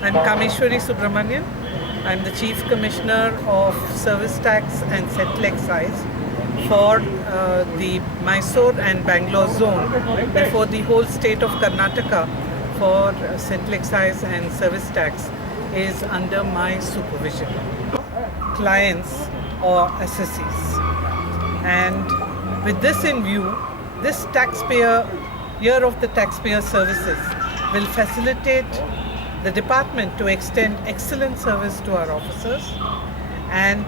I'm Kameshwari Subramanian. I'm the Chief Commissioner of Service Tax and Central Excise for the Mysore and Bangalore zone before the whole state of Karnataka for Central Excise and Service Tax is under my supervision. Clients or assessees. And with this in view, this year of the taxpayer services will facilitate the department to extend excellent service to our officers and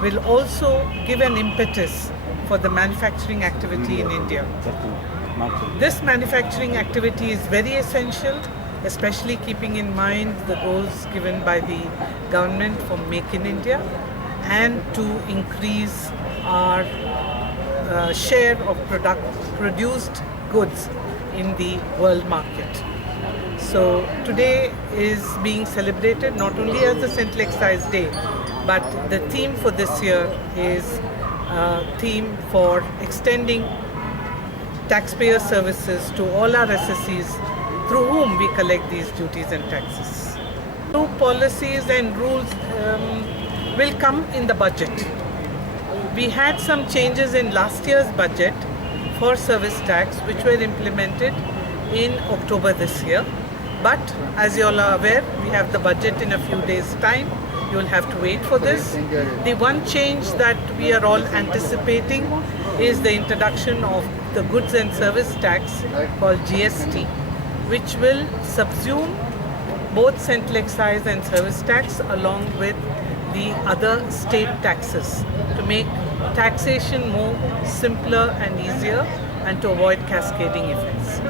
will also give an impetus for the manufacturing activity in India. This manufacturing activity is very essential, especially keeping in mind the goals given by the government for Make in India and to increase our share of produced goods in the world market. So today is being celebrated not only as the Central Excise Day, but the theme for this year is a theme for extending taxpayer services to all our assessees through whom we collect these duties and taxes. New policies and rules will come in the budget. We had some changes in last year's budget for service tax which were implemented in October this year. But as you all are aware, we have the budget in a few days' time. You will have to wait for this. The one change that we are all anticipating is the introduction of the goods and service tax called GST, which will subsume both central excise and service tax along with the other state taxes to make taxation more simpler and easier and to avoid cascading effects.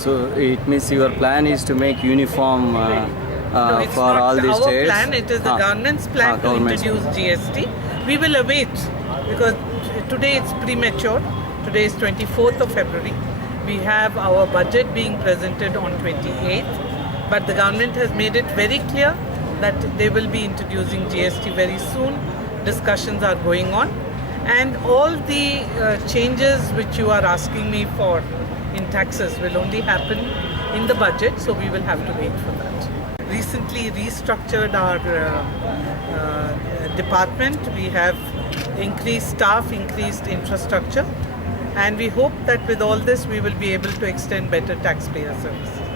So it means your plan is to make uniform No, it's for not all these our states? plan, it is the government's plan to government's introduce GST. We will await because today it's premature. Today is 24th of February. We have our budget being presented on 28th, but the government has made it very clear that they will be introducing GST very soon. Discussions are going on, and all the changes which you are asking me for in taxes will only happen in the budget, so we will have to wait for that. Recently restructured our department. We have increased staff, increased infrastructure, and we hope that with all this we will be able to extend better taxpayer services.